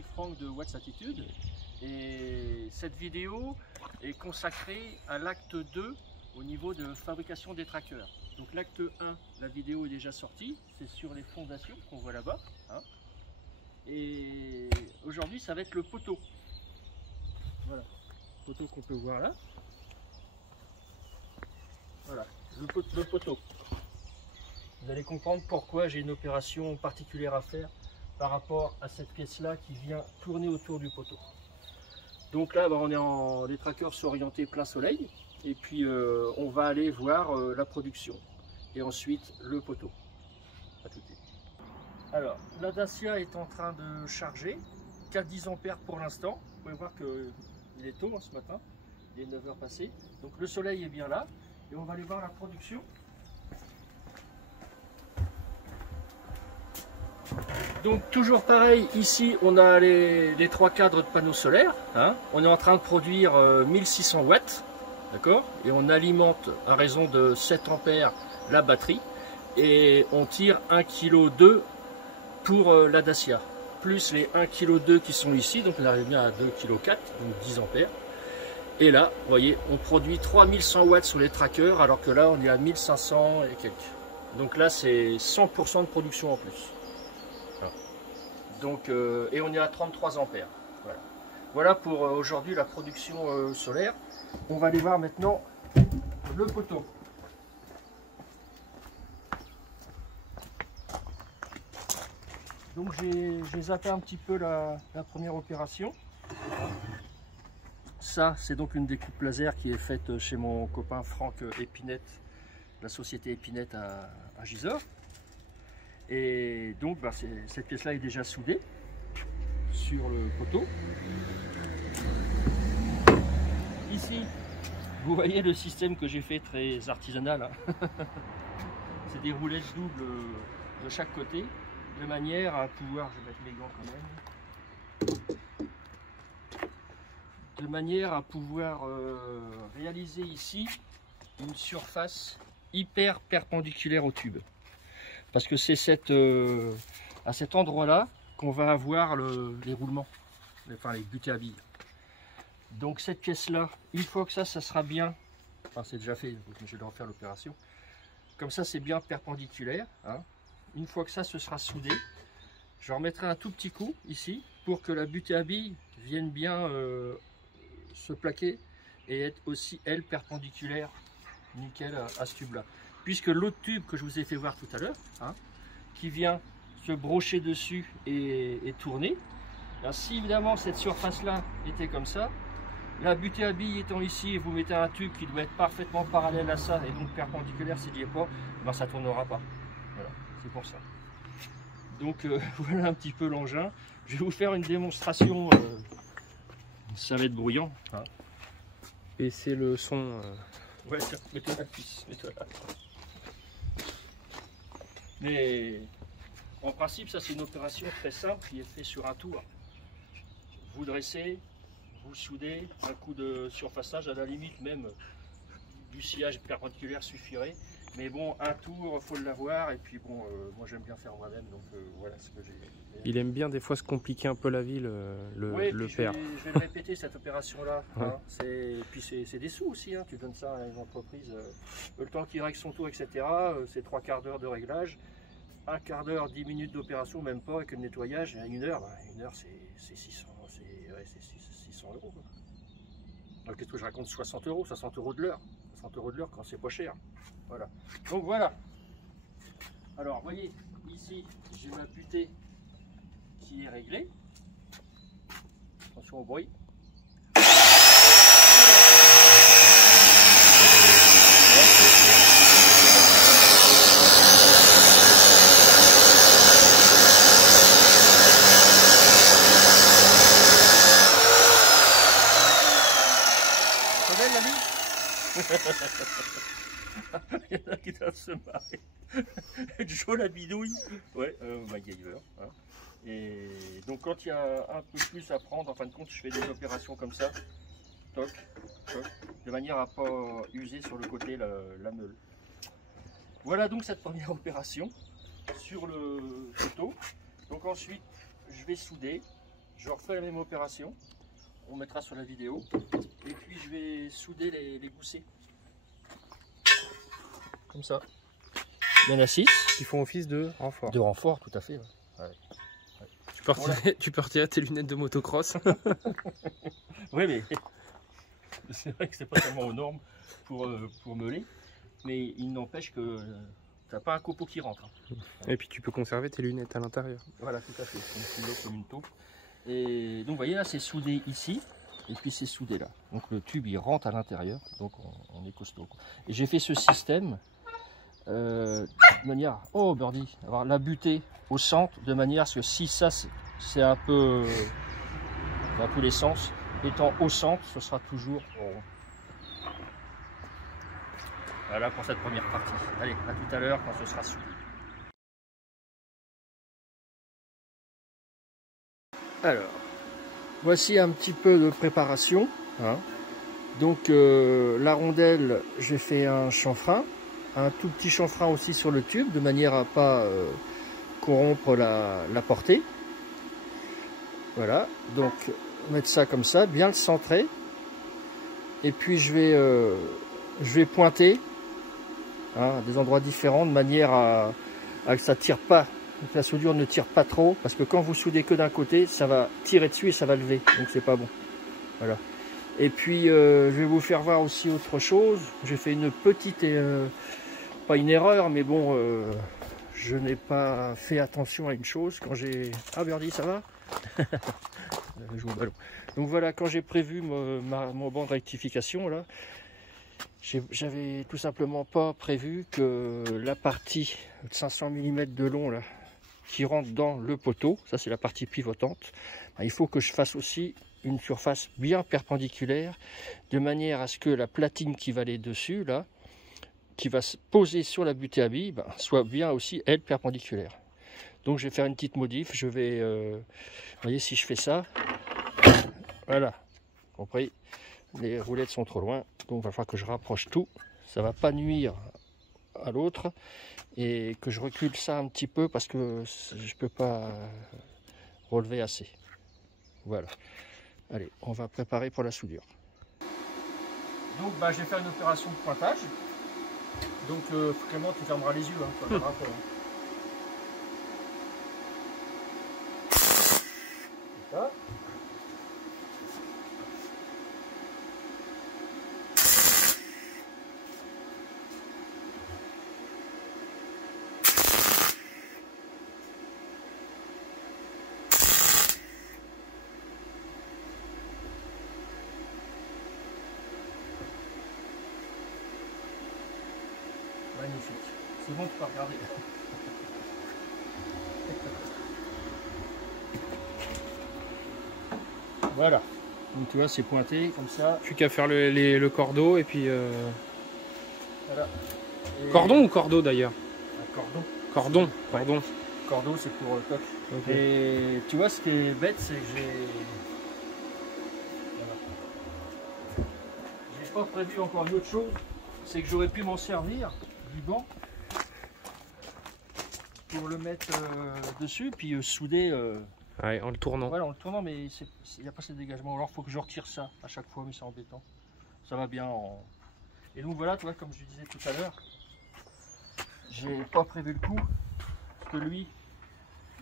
ici Franck de Watts Attitude et cette vidéo est consacrée à l'acte 2 au niveau de fabrication des trackers. Donc l'acte 1, la vidéo est déjà sortie, c'est sur les fondations qu'on voit là-bas. Hein. Et aujourd'hui ça va être le poteau. Voilà, le poteau qu'on peut voir là. Voilà, le poteau. Vous allez comprendre pourquoi j'ai une opération particulière à faire par rapport à cette pièce-là qui vient tourner autour du poteau. Donc là, on est en... les trackers sont orientés plein soleil. Et puis on va aller voir la production. Et ensuite le poteau. À tout de suite. Alors, la Dacia est en train de charger. 4-10 ampères pour l'instant. Vous pouvez voir qu'il est tôt ce matin. Il est 9 h passées. Donc le soleil est bien là. Et on va aller voir la production. Donc toujours pareil, ici on a les 3 cadres de panneaux solaires. Hein. On est en train de produire 1600 watts. D'accord. Et on alimente à raison de 7 ampères la batterie. Et on tire 1,2 kg pour la Dacia. Plus les 1,2 kg qui sont ici. Donc on arrive bien à 2,4 kg, donc 10 ampères. Et là, vous voyez, on produit 3100 watts sur les trackers. Alors que là, on est à 1500 et quelques. Donc là, c'est 100% de production en plus. Donc, et on est à 33 ampères. Voilà, voilà pour aujourd'hui la production solaire. On va aller voir maintenant le poteau. Donc j'ai zappé un petit peu la première opération. Ça, c'est donc une découpe laser qui est faite chez mon copain Franck Épinette, la société Épinette à Gisors. Et donc cette pièce-là est déjà soudée sur le poteau. Ici, vous voyez le système que j'ai fait très artisanal. Hein. C'est des roulettes doubles de chaque côté, de manière à pouvoir, je vais mettre mes gants quand même, de manière à pouvoir réaliser ici une surface hyper perpendiculaire au tube. Parce que c'est à cet endroit-là qu'on va avoir les roulements, enfin les butées à billes. Donc cette pièce-là, une fois que ça sera bien, enfin c'est déjà fait, donc je vais refaire l'opération. Comme ça, c'est bien perpendiculaire. Hein. Une fois que ça se sera soudé, je remettrai un tout petit coup ici pour que la butée à billes vienne bien se plaquer et être aussi, elle, perpendiculaire, nickel à ce tube-là. Puisque l'autre tube que je vous ai fait voir tout à l'heure, hein, qui vient se brocher dessus et tourner, alors, si évidemment cette surface-là était comme ça, la butée à billes étant ici et vous mettez un tube qui doit être parfaitement parallèle à ça et donc perpendiculaire s'il n'y est pas, ben ça ne tournera pas. Voilà, c'est pour ça. Donc voilà un petit peu l'engin. Je vais vous faire une démonstration, ça va être bruyant. Hein. Et c'est le son... Ouais, tiens, mets-toi la cuisse, mets-toi là. Mais en principe, ça c'est une opération très simple qui est faite sur un tour. Vous dressez, vous soudez, un coup de surfaçage, à la limite même du sciage perpendiculaire suffirait. Mais bon, un tour, il faut l'avoir. Et puis bon, moi j'aime bien faire moi-même, donc voilà ce que j'ai. Il aime bien des fois se compliquer un peu la vie, le père. Je vais le répéter cette opération-là. Ouais. Hein, et puis c'est des sous aussi, hein, tu donnes ça à une entreprise. Le temps qu'il règle son tour, etc., c'est 3/4 d'heure de réglage. 1/4 d'heure, 10 minutes d'opération, même pas, avec le nettoyage. À 1 heure, une heure c'est 600, ouais, 600 euros. Donc qu'est-ce que je raconte, 60 euros, 60 euros de l'heure. 60 euros de l'heure quand c'est pas cher. Voilà. Donc voilà. Alors, vous voyez, ici, j'ai ma butée qui est réglée. Attention au bruit. Il y en a qui doivent se marrer. Joe la bidouille. Ouais, MacGyver. Hein. Et donc quand il y a un peu plus à prendre, en fin de compte, je fais des opérations comme ça. Toc, toc, de manière à ne pas user sur le côté la meule. Voilà donc cette première opération sur le poteau. Donc ensuite, je vais souder. je refais la même opération. On mettra sur la vidéo. Et puis je vais souder les goussets. Comme ça. Il y en a 6. Qui font office de renfort. De renfort, tout à fait. Ouais. Ouais. Tu peux retirer tes lunettes de motocross. Oui, mais c'est vrai que c'est pas tellement aux normes pour meuler. Mais il n'empêche que tu n'as pas un copeau qui rentre. Et puis tu peux conserver tes lunettes à l'intérieur. Voilà, tout à fait. Comme une taupe. Et donc vous voyez là, c'est soudé ici. Et puis c'est soudé là. Donc le tube il rentre à l'intérieur. Donc on est costaud. Et j'ai fait ce système de manière, oh birdie, avoir la butée au centre, de manière à ce que si ça c'est un peu dans tous les sens, étant au centre, ce sera toujours rond. Voilà pour cette première partie. Allez, à tout à l'heure quand ce sera soudé. Alors, voici un petit peu de préparation. Hein. Donc la rondelle, j'ai fait un chanfrein, un tout petit chanfrein aussi sur le tube, de manière à pas corrompre la portée. Voilà, donc mettre ça comme ça, bien le centrer. Et puis je vais pointer hein, à des endroits différents, de manière à que ça tire pas, que la soudure ne tire pas trop, parce que quand vous soudez que d'un côté, ça va tirer dessus et ça va lever, donc c'est pas bon. Voilà. Et puis je vais vous faire voir aussi autre chose. J'ai fait une petite, pas une erreur, mais bon, je n'ai pas fait attention à une chose quand j'ai... Ah Birdie, ça va? Je joue au ballon. Donc voilà, quand j'ai prévu mon banc de rectification là, j'avais tout simplement pas prévu que la partie de 500 mm de long là, qui rentre dans le poteau, ça c'est la partie pivotante, il faut que je fasse aussi une surface bien perpendiculaire, de manière à ce que la platine qui va aller dessus là, qui va se poser sur la butée à billes, soit bien aussi elle perpendiculaire. Donc je vais faire une petite modif, je vais, vous voyez si je fais ça, voilà, compris, les roulettes sont trop loin, donc il va falloir que je rapproche tout, ça va pas nuire à l'autre, et que je recule ça un petit peu parce que je peux pas relever assez. Voilà, allez, on va préparer pour la soudure. Donc je vais faire une opération de pointage, donc Clément tu fermeras les yeux, hein, tu regarderas pas, hein. Ça. Magnifique. C'est bon, tu peux regarder. Voilà. Donc tu vois, c'est pointé comme ça. Plus qu'à faire le cordeau et puis... Voilà. Et... Cordon ou cordeau d'ailleurs? Cordon. Cordon, Ouais. pardon. Cordeau, c'est pour le coq. Okay. Et tu vois, ce qui est bête, c'est que j'ai pas prévu encore une autre chose. C'est que j'aurais pu m'en servir du banc pour le mettre dessus, puis souder. Ouais, en le tournant. Voilà, en le tournant, mais il n'y a pas ces dégagements. Alors il faut que je retire ça à chaque fois, mais c'est embêtant. Ça va bien. Et donc voilà, tu vois, comme je disais tout à l'heure, j'ai pas prévu le coup, parce que lui,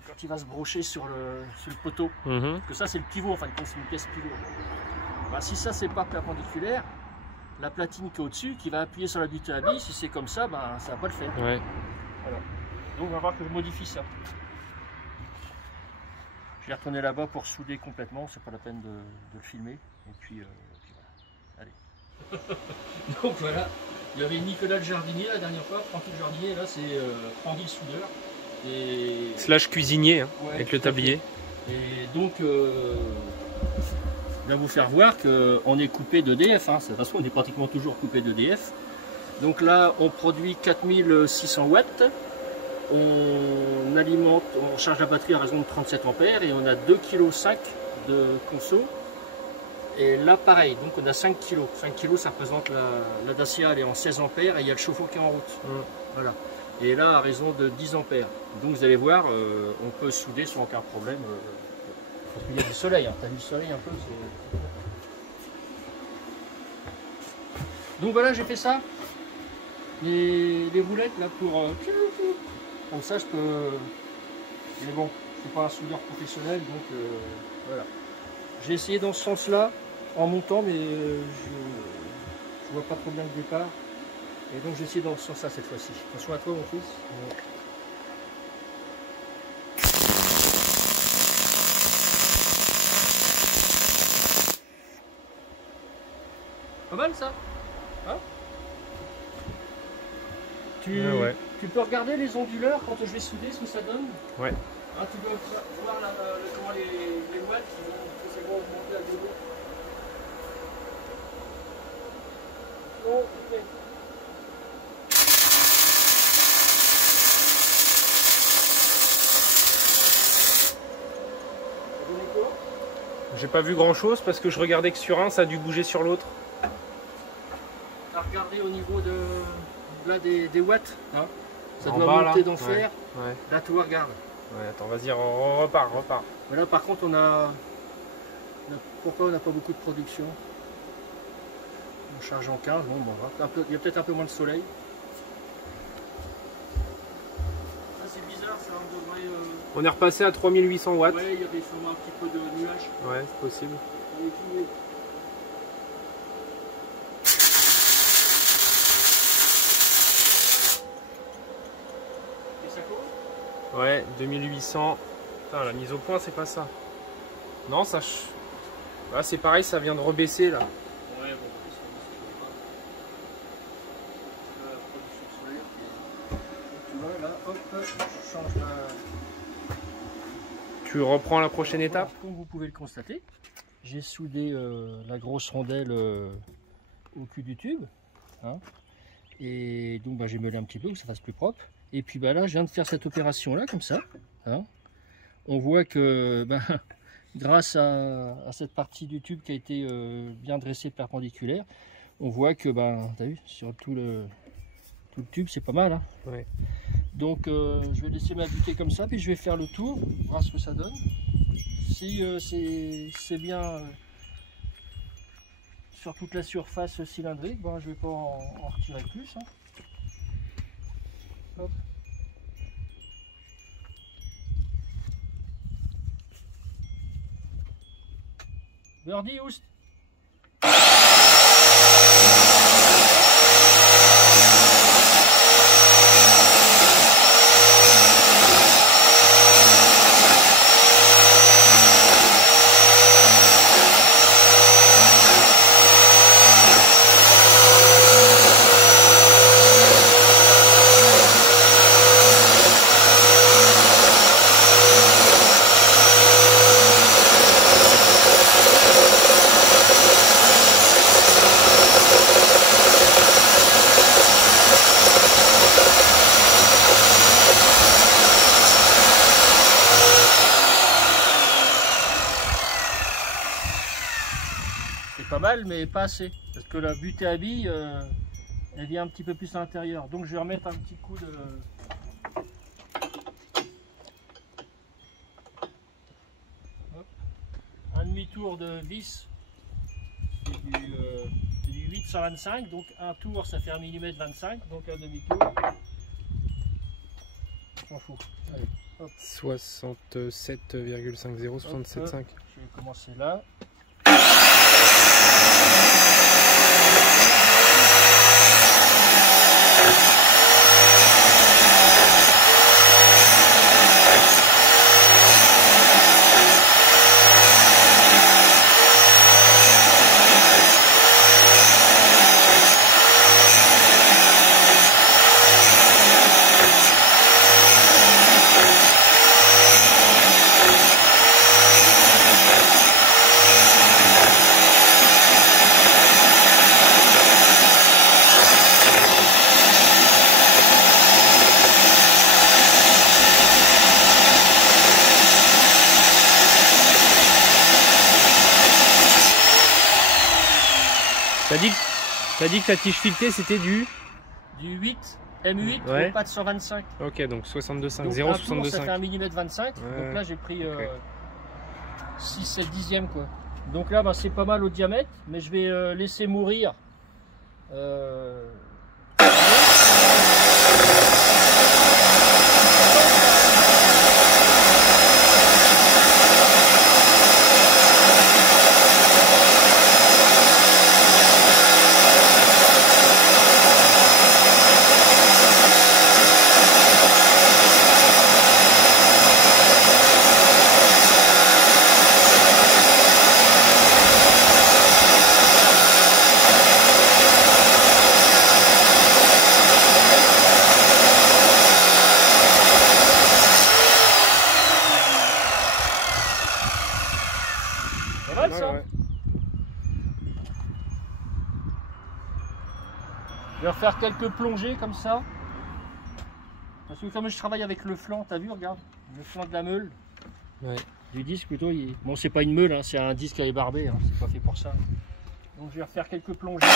quand il va se brocher sur le poteau, parce que ça c'est le pivot, enfin c'est une pièce pivot. Bah, si ça c'est pas perpendiculaire, la platine qui est au-dessus, qui va appuyer sur la butée à billes, si c'est comme ça, bah, ça va pas le faire. Ouais. Voilà. Donc on va voir que je modifie ça. Je vais retourner là-bas pour souder complètement, c'est pas la peine de le filmer. Et puis voilà. Allez. Donc voilà, il y avait Nicolas le jardinier la dernière fois, Francky le jardinier, là c'est Francky le soudeur. Et... Slash cuisinier, hein, ouais, avec le tablier. Et donc, je vais vous faire voir qu'on est coupé d'EDF. Hein. De toute façon, on est pratiquement toujours coupé d'EDF. Donc là, on produit 4600 watts. On alimente, on charge la batterie à raison de 37 ampères et on a 2,5 kg de conso. Et là, pareil, donc on a 5 kg. 5 kg, ça représente la Dacia, elle est en 16 ampères et il y a le chauffe-eau qui est en route. Voilà. Et là, à raison de 10 ampères. Donc vous allez voir, on peut souder sans aucun problème. Parce qu'il y a du soleil, hein. T'as vu le soleil un peu. Donc voilà, j'ai fait ça. Les roulettes là pour. Comme ça, je peux. Mais bon, je suis pas un soudeur professionnel, donc voilà. J'ai essayé dans ce sens-là en montant, mais je vois pas trop bien le départ. Et donc j'ai essayé dans ce sens-là cette fois-ci. Attention à toi, mon fils. Pas mal ça, hein? Ouais. Tu peux regarder les onduleurs quand je vais souder ce que ça donne? Ouais. Hein, tu dois voir comment les watts qui vont augmenter à deux. Non, ok. J'ai pas vu grand chose parce que je regardais que sur un, ça a dû bouger sur l'autre. Tu as regardé au niveau de là des watts, hein? Ça En doit bas, monter là. d'enfer. Ouais. Là, tu vois, regarde. Ouais, attends, vas-y, repars. Mais là, par contre, pourquoi on n'a pas beaucoup de production? On charge en 15, bon, il y a peut-être un peu moins de soleil. Ça, c'est bizarre, ça, on devrait. On est repassé à 3800 watts. Ouais, il y avait sûrement un petit peu de nuages. Ouais, c'est possible. Et ça cause? Ouais, 2800. Putain, la mise au point, c'est pas ça. Non, ça. Là, c'est pareil, ça vient de rebaisser là. Ouais, bon, la production solaire. Tu vois, là, hop, je change la. Tu reprends la prochaine étape. Comme vous pouvez le constater, j'ai soudé la grosse rondelle au cul du tube. Hein, et donc j'ai meulé un petit peu pour que ça fasse plus propre. Et puis là, je viens de faire cette opération là, comme ça. Hein. On voit que grâce à cette partie du tube qui a été bien dressée perpendiculaire, on voit que t'as vu, sur tout le tube, c'est pas mal. Hein. Ouais. Donc je vais laisser m'habiter comme ça, puis je vais faire le tour, voir ce que ça donne. Si c'est bien sur toute la surface cylindrique, je vais pas en retirer plus. Hein. Hop. Birdie, oust. Pas mal, mais pas assez, parce que la butée à billes elle vient un petit peu plus à l'intérieur, donc je vais remettre un petit coup de un demi-tour de vis. C'est du 8 sur 25, donc un tour ça fait 1 mm 25, donc un demi-tour je m'en fous. Allez, hop. 67,50, 67,5. Je vais commencer là. T'as dit que ta tige filetée c'était du 8 M8 ouais. au pad 125. Ok, donc 62,5, Donc 0,62,5. ça fait 1 mm 25. Ouais. Donc là j'ai pris Okay. 6-7 dixièmes quoi. Donc là, bah, c'est pas mal au diamètre, mais je vais laisser mourir. Ouais. Je vais refaire quelques plongées comme ça. Parce que comme je travaille avec le flanc, t'as vu, regarde, le flanc de la meule. Ouais. Du disque plutôt. Bon, c'est pas une meule, hein, c'est un disque à ébarber, hein, c'est pas fait pour ça. Donc je vais refaire quelques plongées.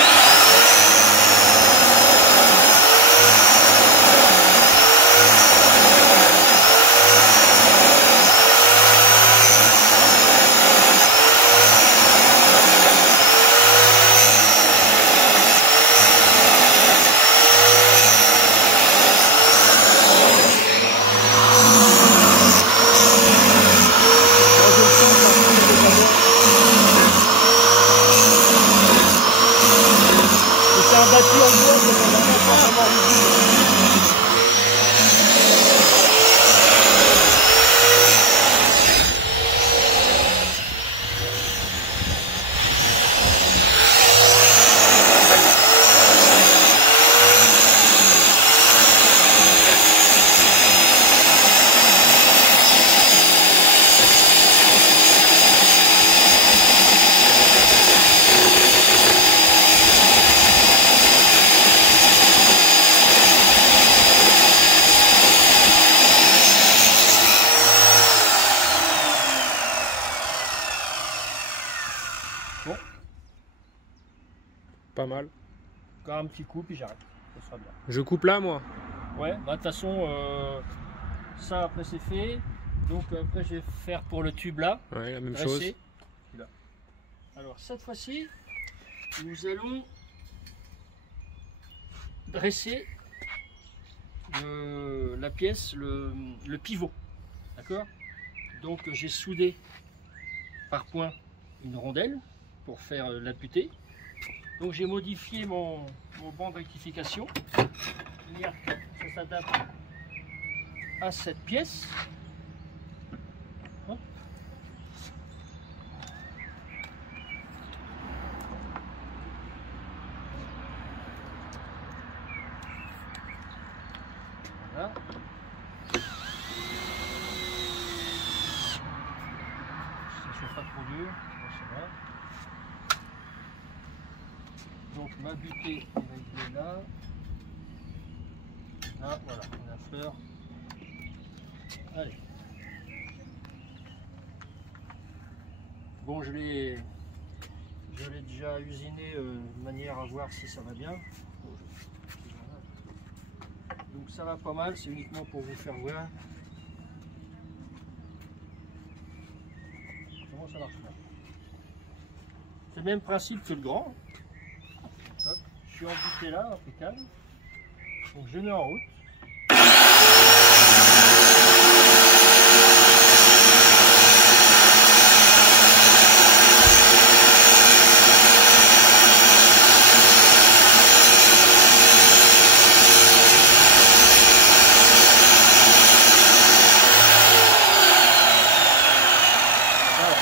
Bon. Pas mal. Encore un petit coup, puis j'arrête. Ça sera bien. Je coupe là, moi. Ouais, bah de toute façon, ça après c'est fait. Donc après je vais faire pour le tube là. Ouais, la même dresser. chose. Là. Alors cette fois-ci, nous allons dresser la pièce, le pivot. D'accord? Donc j'ai soudé par point une rondelle pour faire l'appuyer. Donc j'ai modifié mon banc de rectification. Ça s'adapte à cette pièce. Hop. Voilà. Ça chauffe pas trop dur. Bon, ça va. Donc ma butée est réglée là. Là, voilà, la fleur. Allez. Bon, je l'ai déjà usiné de manière à voir si ça va bien. Donc ça va pas mal, c'est uniquement pour vous faire voir comment ça marche là. C'est le même principe que le grand. Hop, je suis embouté là, impeccable. Donc je mets en route. Voilà,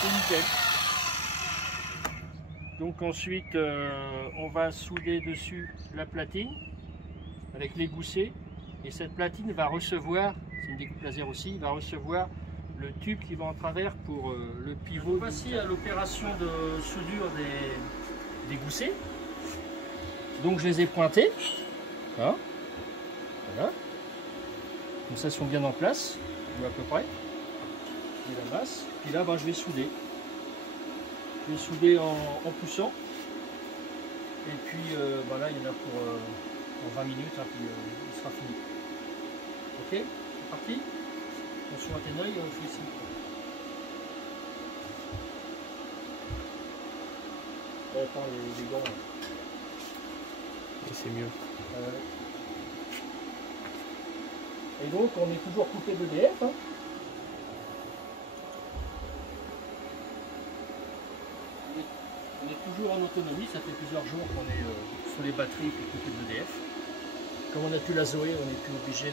c'est nickel. Donc ensuite on va souder dessus la platine avec les goussets et cette platine va recevoir, c'est une découpe laser aussi, va recevoir le tube qui va en travers pour le pivot. Voici à l'opération de soudure des goussets. Donc je les ai pointés, hein, voilà, comme ça ils sont bien en place, à peu près, et la masse, puis là ben, je vais souder. Je vais souder en poussant. Et puis ben là, il y en a pour 20 minutes, hein, puis il sera fini. Ok, c'est parti. Attention à tes œils, je vais essayer. dépend les gants. Et c'est mieux. Et donc on est toujours coupé d'EDF. Hein. On est toujours en autonomie, ça fait plusieurs jours qu'on est sur les batteries et coupé d'EDF. Comme on a plus la Zoé, on n'est plus obligé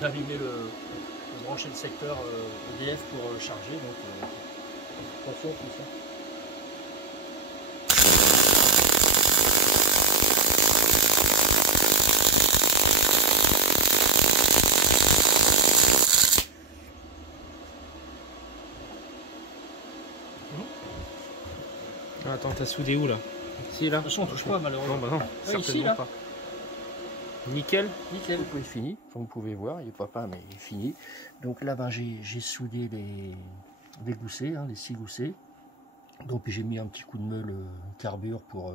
d'allumer de brancher le secteur EDF pour charger. Donc attention tout ça. Ah, attends, t'as soudé où là? Ici là? De toute façon on touche pas malheureusement. Non, bah non, certainement ici, là. pas. Nickel. Nickel. Le pot est fini, comme vous pouvez voir, il n'est pas peint mais il est fini. Donc là ben, j'ai soudé les goussets, hein, les 6 goussets. Donc j'ai mis un petit coup de meule carbure pour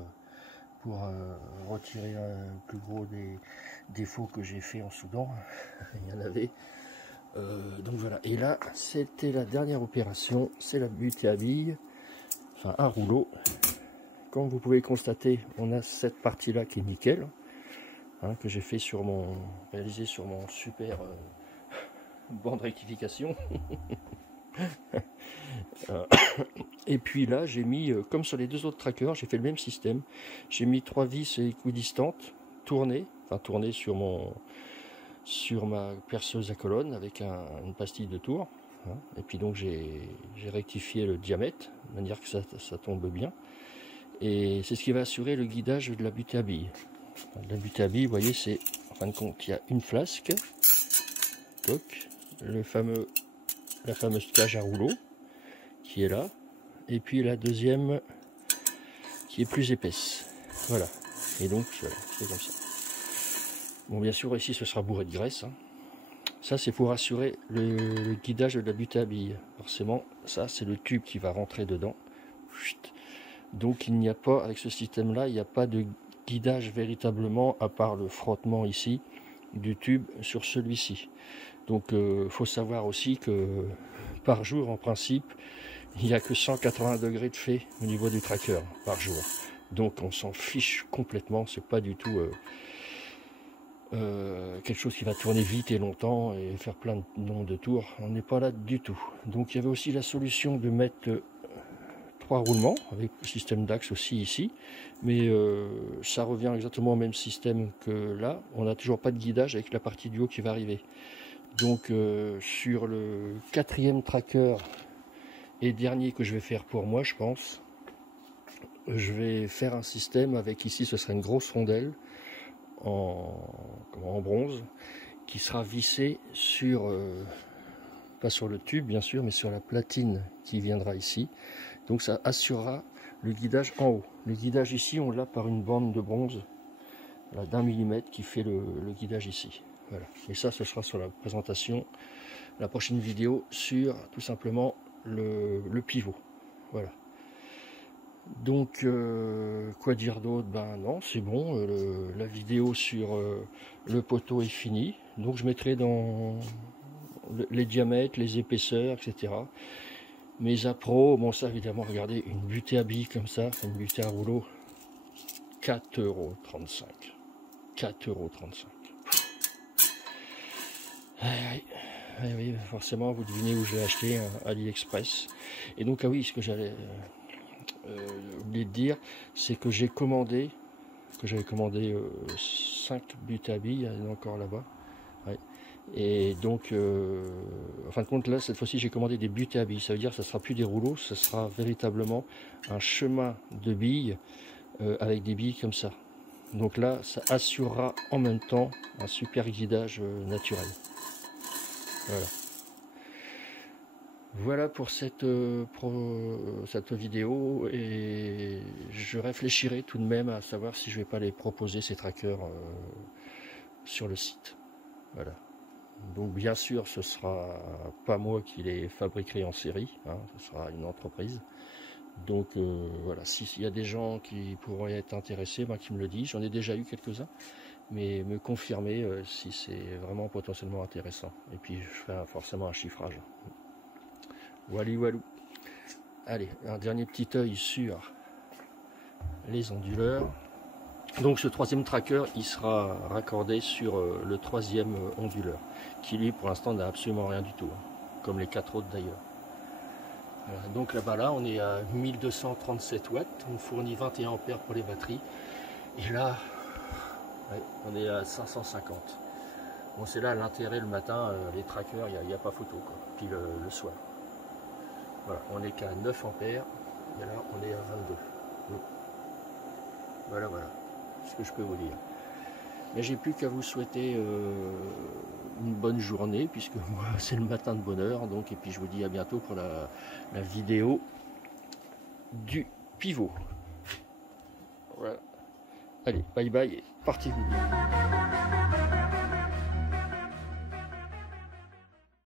retirer un plus gros des défauts que j'ai fait en soudant. Il y en avait. Donc voilà. Et là, c'était la dernière opération, c'est la butée à billes, enfin un rouleau. Comme vous pouvez constater, on a cette partie-là qui est nickel, hein, que j'ai fait réalisé sur mon super banc de rectification. Et puis là j'ai mis, comme sur les 2 autres trackers, j'ai fait le même système. J'ai mis 3 vis équidistantes tournées sur ma perceuse à colonne avec une pastille de tour, hein. Et puis donc j'ai rectifié le diamètre de manière que ça tombe bien, et c'est ce qui va assurer le guidage de la butée à billes. La butée à billes, vous voyez, c'est en fin de compte il y a une flasque, donc la fameuse cage à rouleau qui est là, et puis la deuxième qui est plus épaisse, voilà. Et donc voilà, c'est comme ça. Bon, bien sûr ici ce sera bourré de graisse, hein. Ça c'est pour assurer le guidage de la butée à billes. Forcément ça c'est le tube qui va rentrer dedans, donc il n'y a pas, avec ce système là, il n'y a pas de guidage véritablement à part le frottement ici du tube sur celui-ci. Donc faut savoir aussi que par jour en principe il n'y a que 180 degrés de fait au niveau du tracker par jour. Donc on s'en fiche complètement, c'est pas du tout quelque chose qui va tourner vite et longtemps et faire plein de nombres de tours. On n'est pas là du tout. Donc il y avait aussi la solution de mettre 3 roulements avec le système d'axe aussi ici, mais ça revient exactement au même système que là. On n'a toujours pas de guidage avec la partie du haut qui va arriver. Donc sur le 4e tracker et dernier que je vais faire pour moi, je pense, je vais faire un système avec, ici ce sera une grosse rondelle en bronze qui sera vissée sur, pas sur le tube bien sûr, mais sur la platine qui viendra ici. Donc ça assurera le guidage en haut. Le guidage ici on l'a par une bande de bronze d'1 millimètre qui fait le guidage ici. Voilà. Et ça ce sera sur la présentation, la prochaine vidéo, sur tout simplement le pivot. Voilà. Donc quoi dire d'autre? Ben non, c'est bon, la vidéo sur le poteau est finie. Donc je mettrai dans les diamètres, les épaisseurs, etc. Mes appros, bon ça évidemment, regardez, une butée à billes comme ça, une butée à rouleau, 4,35 €. 4,35 €. Oui, forcément, vous devinez où j'ai acheté, AliExpress. Et donc, ah oui, ce que j'allais oublier de dire, c'est que j'avais commandé 5 butées à billes, il y en a encore là-bas. Ouais. Et donc, en fin de compte, là, cette fois-ci, j'ai commandé des butées à billes. Ça veut dire que ça ne sera plus des rouleaux, ça sera véritablement un chemin de billes avec des billes comme ça. Donc là, ça assurera en même temps un super guidage naturel. Voilà. Voilà pour cette vidéo, et je réfléchirai tout de même à savoir si je vais pas les proposer, ces trackers, sur le site. Voilà. Donc bien sûr ce sera pas moi qui les fabriquerai en série, hein, ce sera une entreprise. Donc voilà, s'il y a des gens qui pourraient être intéressés, ben, qui me le disent. J'en ai déjà eu quelques-uns, mais me confirmer si c'est vraiment potentiellement intéressant. Et puis je ferai forcément un chiffrage. Walou. Allez, un dernier petit œil sur les onduleurs. Donc ce troisième tracker, il sera raccordé sur le troisième onduleur, qui lui pour l'instant n'a absolument rien du tout, hein, comme les 4 autres d'ailleurs. Voilà, donc là-bas, là, on est à 1237 watts, on fournit 21 ampères pour les batteries, et là, ouais, on est à 550. Bon, c'est là l'intérêt le matin, les trackers, il n'y a pas photo, quoi. Puis le soir. Voilà, on n'est qu'à 9 ampères, et là, on est à 22. Voilà, voilà, ce que je peux vous dire. Mais j'ai plus qu'à vous souhaiter une bonne journée, puisque moi c'est le matin de bonne heure, donc, et puis je vous dis à bientôt pour la vidéo du pivot. Voilà. Allez, bye bye, partez-vous bien.